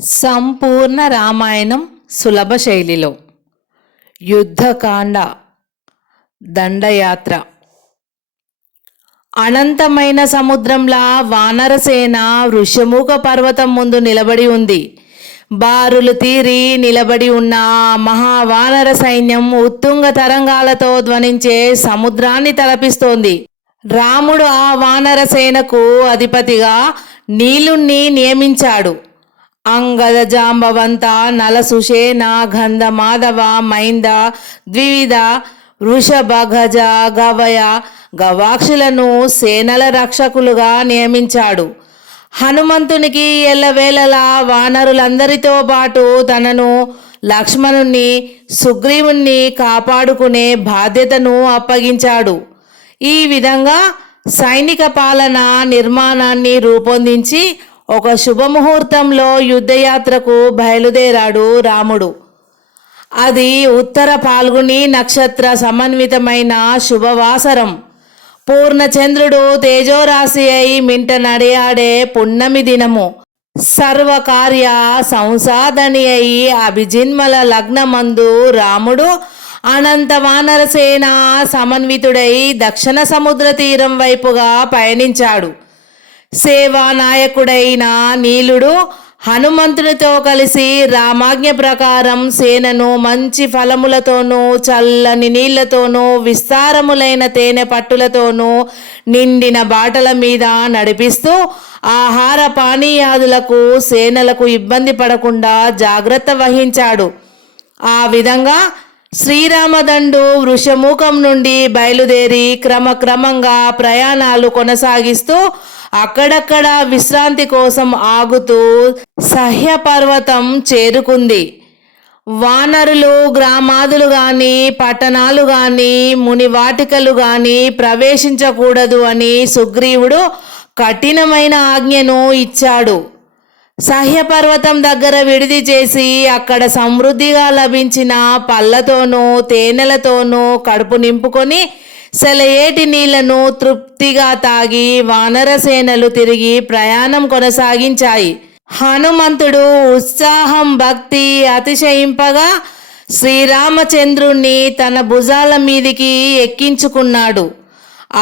సంపూర్ణ రామాయణం సులభ శైలిలో యుద్ధకాండ దండయాత్ర. అనంతమైన సముద్రంలా వానరసేన వృషముఖ పర్వతం ముందు నిలబడి ఉంది. బారులు తీరి నిలబడి ఉన్న మహావానర సైన్యం ఉత్తుంగ తరంగాలతో ధ్వనించే సముద్రాన్ని తలపిస్తోంది. రాముడు ఆ వానర సేనకు అధిపతిగా నీలుణ్ణి నియమించాడు. అంగద, జాంబవంత, నల, సుషేణ, గంధ, మాధవ, మైంద, ద్వివిధ, వృషభ, గజ, గవయ, గవాక్షులను సేనల రక్షకులుగా నియమించాడు. హనుమంతునికి ఎల్లవేళలా వానరులందరితో పాటు తనను, లక్ష్మణుణ్ణి, సుగ్రీవుణ్ణి కాపాడుకునే బాధ్యతను అప్పగించాడు. ఈ విధంగా సైనిక పాలన నిర్మాణాన్ని రూపొందించి ఒక శుభముహూర్తంలో యుద్ధయాత్రకు బయలుదేరాడు రాముడు. అది ఉత్తర పాల్గొని నక్షత్ర సమన్వితమైన శుభవాసరం. పూర్ణచంద్రుడు తేజోరాశి అయి మింట నడియాడే పున్నమి దినము. సర్వకార్య సంసాధని అయి అభిజిన్మల లగ్నమందు రాముడు అనంత వానరసేన సమన్వితుడై దక్షిణ సముద్ర తీరం వైపుగా పయనించాడు. సేవానాయకుడైన నీలుడు హనుమంతునితో కలిసి రామాజ్ఞ ప్రకారం సేనను మంచి ఫలములతోనూ, చల్లని నీళ్లతోనూ, విస్తారములైన తేనె పట్టులతోనూ నిండిన బాటల మీద నడిపిస్తూ ఆహార పానీయాదులకు సేనలకు ఇబ్బంది పడకుండా జాగ్రత్త వహించాడు. ఆ విధంగా శ్రీరామదండు వృషముఖం నుండి బయలుదేరి క్రమక్రమంగా ప్రయాణాలు కొనసాగిస్తూ అక్కడక్కడ విశ్రాంతి కోసం ఆగుతూ సహ్యపర్వతం చేరుకుంది. వానరులు గ్రామాదులు గాని, పట్టణాలు గాని, మునివాటికలు గాని ప్రవేశించకూడదు అని సుగ్రీవుడు కఠినమైన ఆజ్ఞను ఇచ్చాడు. సహ్యపర్వతం దగ్గర విడిది చేసి అక్కడ సమృద్ధిగా లభించిన పళ్ళతోనూ తేనెలతోనూ కడుపు నింపుకొని సెలయేటి నీళ్లను తృప్తిగా తాగి వానరసేనలు తిరిగి ప్రయాణం కొనసాగించాయి. హనుమంతుడు ఉత్సాహం, భక్తి అతిశయింపగా శ్రీరామచంద్రుణ్ణి తన భుజాల మీదికి ఎక్కించుకున్నాడు.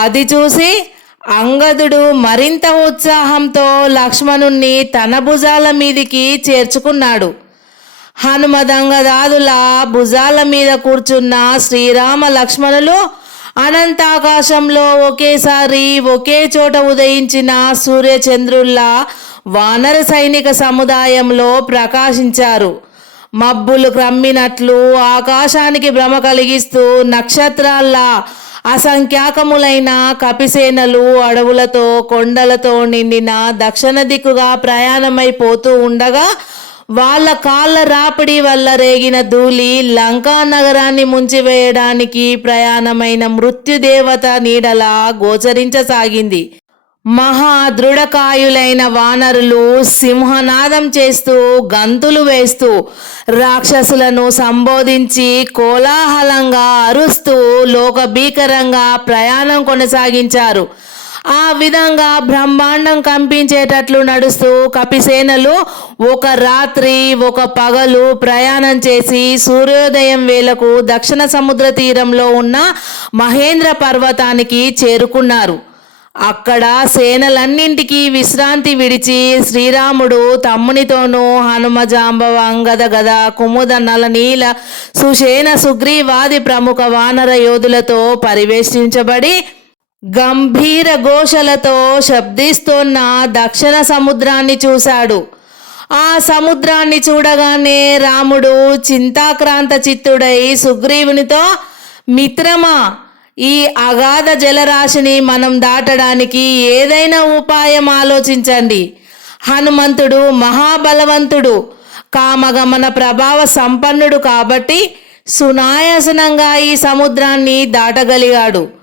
అది చూసి అంగదుడు మరింత ఉత్సాహంతో లక్ష్మణుణ్ణి తన భుజాల మీదికి చేర్చుకున్నాడు. హనుమదంగదాదుల భుజాల మీద కూర్చున్న శ్రీరామ లక్ష్మణులు అనంతాకాశంలో ఒకేసారి ఒకే చోట ఉదయించిన సూర్యచంద్రుల్లా వానర సైనిక సముదాయంలో ప్రకాశించారు. మబ్బులు క్రమ్మినట్లు ఆకాశానికి భ్రమ కలిగిస్తూ నక్షత్రాల్లా అసంఖ్యాకములైన కపిసేనలు అడవులతో, కొండలతో నిండిన దక్షిణ దిక్కుగా ప్రయాణమైపోతూ ఉండగా వాళ్ళ కాళ్ళ రాపిడి వల్ల రేగిన ధూళి లంకా నగరాన్ని ముంచివేయడానికి ప్రయాణమైన మృత్యుదేవత నీడలా గోచరించసాగింది. మహా దృఢకాయులైన వానరులు సింహనాదం చేస్తూ, గంతులు వేస్తూ, రాక్షసులను సంబోధించి కోలాహలంగా అరుస్తూ లోకభీకరంగా ప్రయాణం కొనసాగించారు. ఆ విధంగా బ్రహ్మాండం కంపించేటట్లు నడుస్తూ కపిసేనలు ఒక రాత్రి ఒక పగలు ప్రయాణం చేసి సూర్యోదయం వేళకు దక్షిణ సముద్ర తీరంలో ఉన్న మహేంద్ర పర్వతానికి చేరుకున్నారు. అక్కడ సేనలన్నింటికీ విశ్రాంతి విడిచి శ్రీరాముడు తమ్మునితోనూ హనుమ, జాంబవ, అంగద, గద, కుముద, నల, నీల, సుషేణ, సుగ్రీవాది ప్రముఖ వానర యోధులతో పరివేష్టించబడి గంభీర ఘోషలతో శబ్దిస్తోన్న దక్షిణ సముద్రాన్ని చూశాడు. ఆ సముద్రాన్ని చూడగానే రాముడు చింతాక్రాంత చిత్తుడై సుగ్రీవునితో, మిత్రమా, ఈ అగాధ జలరాశిని మనం దాటడానికి ఏదైనా ఉపాయం ఆలోచించండి. హనుమంతుడు మహాబలవంతుడు, కామగమన ప్రభావ సంపన్నుడు కాబట్టి సునాయాసనంగా ఈ సముద్రాన్ని దాటగలిగాడు.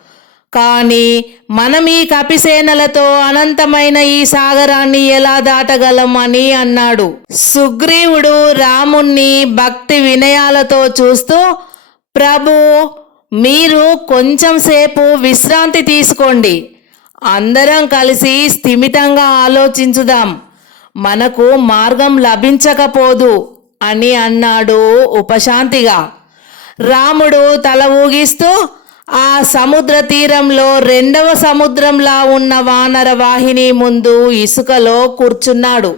కానీ మనం ఈ కపిసేనలతో అనంతమైన ఈ సాగరాన్ని ఎలా దాటగలం అని అన్నాడు. సుగ్రీవుడు రాముణ్ణి భక్తి వినయాలతో చూస్తూ, ప్రభు, మీరు కొంచెం సేపు విశ్రాంతి తీసుకోండి. అందరం కలిసి స్థిమితంగా ఆలోచించుదాం. మనకు మార్గం లభించకపోదు అని అన్నాడు ఉపశాంతిగా. రాముడు తల ఊగిస్తూ ఆ సముద్ర తీరంలో రెండవ సముద్రంలా ఉన్న వానర వాహిని ముందు ఇసుకలో కూర్చున్నాడు.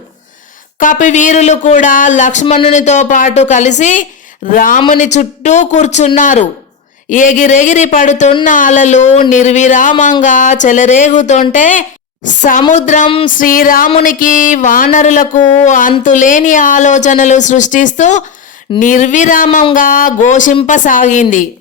కపివీరులు కూడా లక్ష్మణునితో పాటు కలిసి రాముని చుట్టూ కూర్చున్నారు. ఎగిరెగిరి పడుతున్న అలలు నిర్విరామంగా చెలరేగుతుంటే సముద్రం శ్రీరామునికి వానరులకు అంతులేని ఆలోచనలు సృష్టిస్తూ నిర్విరామంగా ఘోషింపసాగింది.